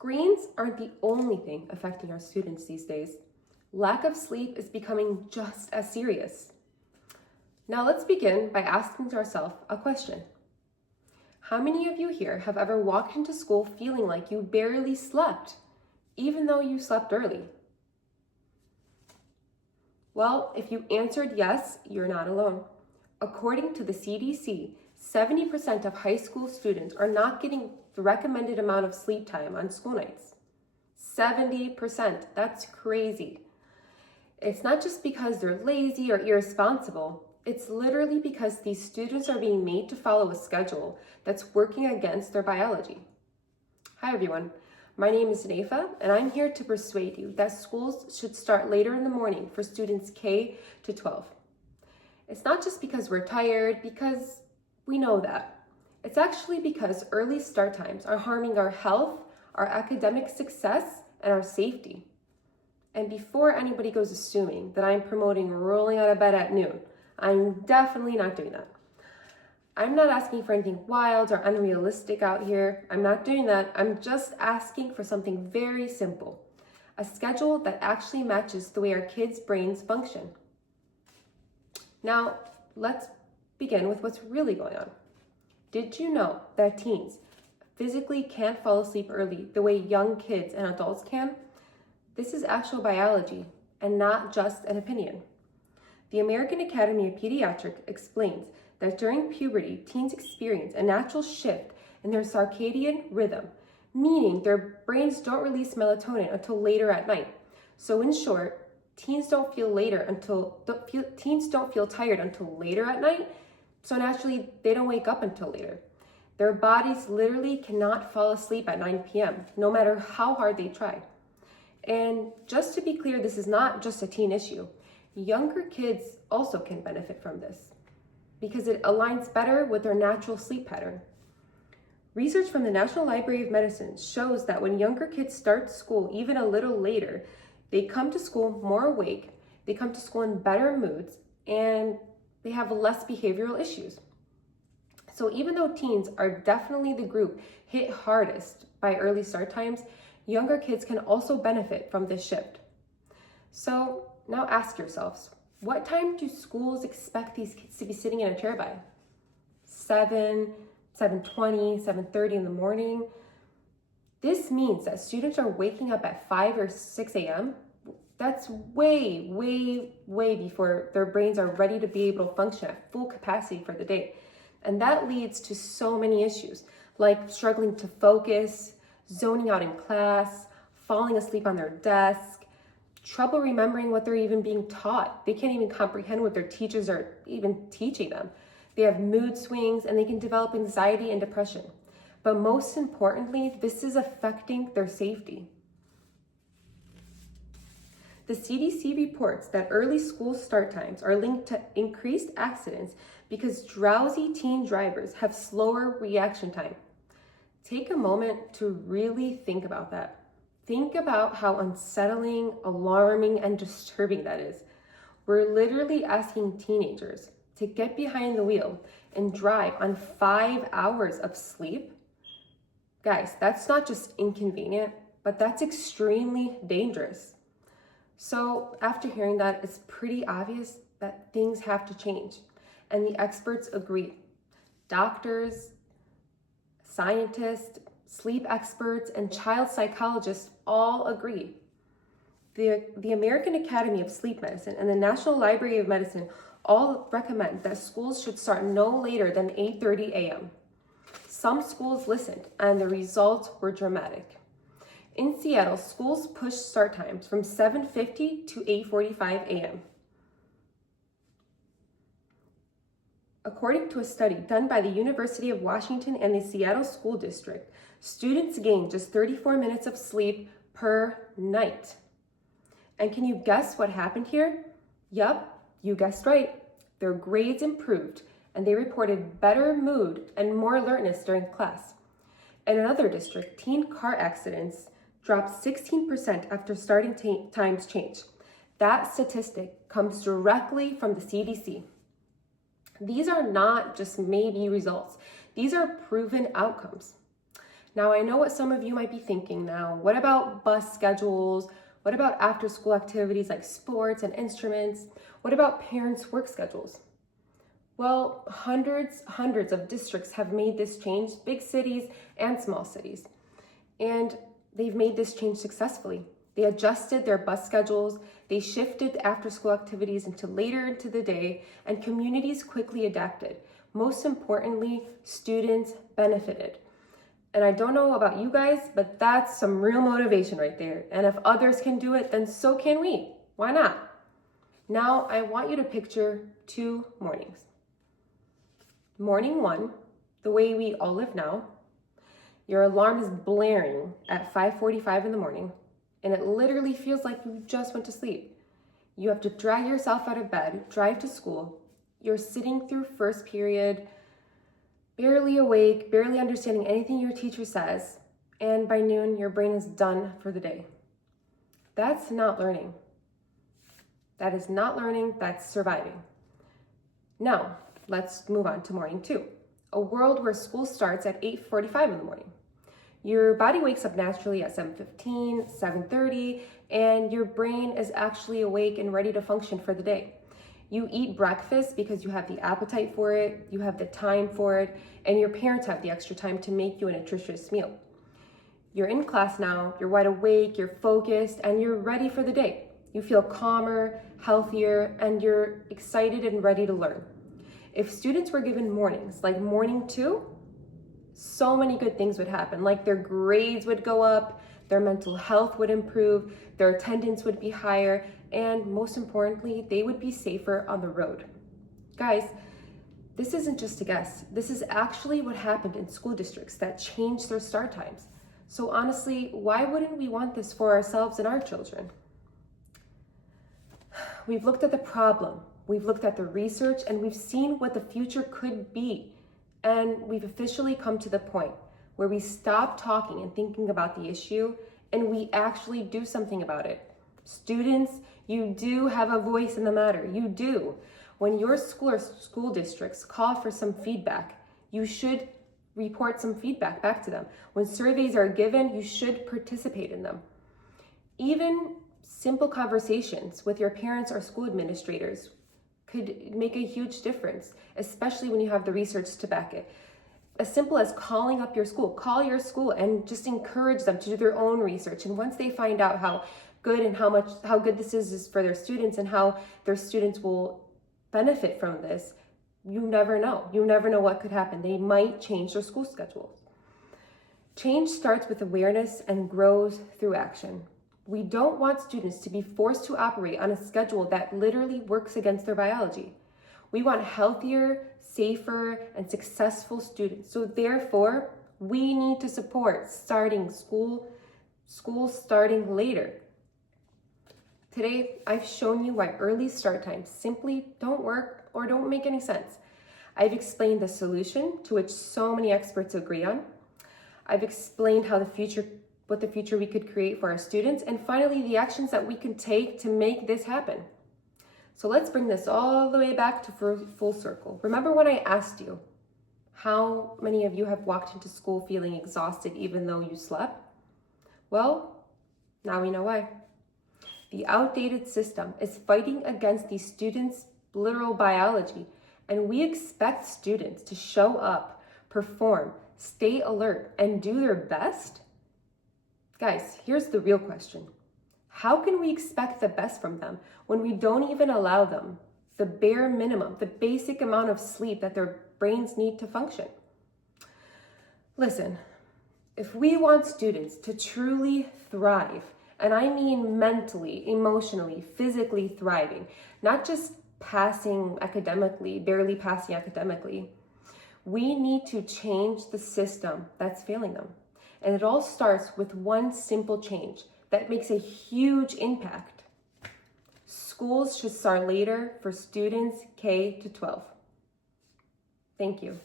Screens aren't the only thing affecting our students these days. Lack of sleep is becoming just as serious. Now let's begin by asking ourselves a question. How many of you here have ever walked into school feeling like you barely slept, even though you slept early? Well, if you answered yes, you're not alone. According to the CDC, 70% of high school students are not getting the recommended amount of sleep time on school nights. 70%, that's crazy. It's not just because they're lazy or irresponsible. It's literally because these students are being made to follow a schedule that's working against their biology. Hi everyone, my name is Nuifah, and I'm here to persuade you that schools should start later in the morning for students K to 12. It's not just because we're tired, because we know that. It's actually because early start times are harming our health, our academic success, and our safety. And before anybody goes assuming that I'm promoting rolling out of bed at noon, I'm definitely not doing that. I'm not asking for anything wild or unrealistic out here. I'm not doing that. I'm just asking for something very simple. A schedule that actually matches the way our kids' brains function. Now, let's begin with what's really going on. Did you know that teens physically can't fall asleep early the way young kids and adults can? This is actual biology and not just an opinion. The American Academy of Pediatrics explains that during puberty, teens experience a natural shift in their circadian rhythm, meaning their brains don't release melatonin until later at night. So in short, teens don't feel tired until later at night, so naturally they don't wake up until later. Their bodies literally cannot fall asleep at 9 p.m., no matter how hard they try. And just to be clear, this is not just a teen issue. Younger kids also can benefit from this because it aligns better with their natural sleep pattern. Research from the National Library of Medicine shows that when younger kids start school even a little later, they come to school more awake, they come to school in better moods, and they have less behavioral issues. So even though teens are definitely the group hit hardest by early start times, younger kids can also benefit from this shift. So now ask yourselves, what time do schools expect these kids to be sitting in a chair by? 7, 7:20, 7:30 in the morning? This means that students are waking up at 5 or 6 a.m. That's way before their brains are ready to be able to function at full capacity for the day. And that leads to so many issues, like struggling to focus, zoning out in class, falling asleep on their desk, trouble remembering what they're even being taught. They can't even comprehend what their teachers are even teaching them. They have mood swings and they can develop anxiety and depression. But most importantly, this is affecting their safety. The CDC reports that early school start times are linked to increased accidents because drowsy teen drivers have slower reaction time. Take a moment to really think about that. Think about how unsettling, alarming, and disturbing that is. We're literally asking teenagers to get behind the wheel and drive on 5 hours of sleep. Guys, that's not just inconvenient, but that's extremely dangerous. So after hearing that, it's pretty obvious that things have to change. And the experts agree. Doctors, scientists, sleep experts, and child psychologists all agree. The American Academy of Sleep Medicine and the National Library of Medicine all recommend that schools should start no later than 8:30 a.m. Some schools listened, and the results were dramatic. In Seattle, schools pushed start times from 7:50 to 8:45 a.m. According to a study done by the University of Washington and the Seattle School District, students gained just 34 minutes of sleep per night. And can you guess what happened here? Yup, you guessed right. Their grades improved, and they reported better mood and more alertness during class. In another district, teen car accidents dropped 16% after starting times changed. That statistic comes directly from the CDC. These are not just maybe results. These are proven outcomes. Now, I know what some of you might be thinking now. What about bus schedules? What about after-school activities like sports and instruments? What about parents' work schedules? Well, hundreds of districts have made this change, big cities and small cities. And they've made this change successfully. They adjusted their bus schedules, they shifted after-school activities into later into the day, and communities quickly adapted. Most importantly, students benefited. And I don't know about you guys, but that's some real motivation right there. And if others can do it, then so can we. Why not? Now, I want you to picture 2 mornings. Morning 1, the way we all live now. Your alarm is blaring at 5:45 in the morning, and it literally feels like you just went to sleep. You have to drag yourself out of bed, drive to school. You're sitting through first period, barely awake, barely understanding anything your teacher says, and by noon, your brain is done for the day. That's not learning. That is not learning, that's surviving. Now, let's move on to morning 2, a world where school starts at 8:45 in the morning. Your body wakes up naturally at 7:15, 7:30, and your brain is actually awake and ready to function for the day. You eat breakfast because you have the appetite for it, you have the time for it, and your parents have the extra time to make you a nutritious meal. You're in class now, you're wide awake, you're focused, and you're ready for the day. You feel calmer, healthier, and you're excited and ready to learn. If students were given mornings like morning 2, so many good things would happen, like their grades would go up, their mental health would improve, their attendance would be higher, and most importantly, they would be safer on the road. Guys, this isn't just a guess. This is actually what happened in school districts that changed their start times. So honestly, why wouldn't we want this for ourselves and our children? We've looked at the problem, we've looked at the research, and we've seen what the future could be. And we've officially come to the point where we stop talking and thinking about the issue and we actually do something about it. Students, you do have a voice in the matter. You do. When your school or school districts call for some feedback, you should report some feedback back to them. When surveys are given, you should participate in them. Even simple conversations with your parents or school administrators could make a huge difference, especially when you have the research to back it. As simple as calling up your school, call your school and just encourage them to do their own research. And once they find out how good and how good this is for their students and how their students will benefit from this, you never know. You never know what could happen. They might change their school schedules. Change starts with awareness and grows through action. We don't want students to be forced to operate on a schedule that literally works against their biology. We want healthier, safer, and successful students. So therefore, we need to support starting school starting later. Today, I've shown you why early start times simply don't work or don't make any sense. I've explained the solution, to which so many experts agree on. I've explained what the future we could create for our students, and finally, the actions that we can take to make this happen. So let's bring this all the way back to full circle. Remember when I asked you, how many of you have walked into school feeling exhausted even though you slept? Well, now we know why. The outdated system is fighting against these students' literal biology, and we expect students to show up, perform, stay alert, and do their best? Guys, here's the real question. How can we expect the best from them when we don't even allow them the bare minimum, the basic amount of sleep that their brains need to function? Listen, if we want students to truly thrive, and I mean mentally, emotionally, physically thriving, not just passing academically, barely passing academically, we need to change the system that's failing them. And it all starts with one simple change that makes a huge impact. Schools should start later for students K to 12. Thank you.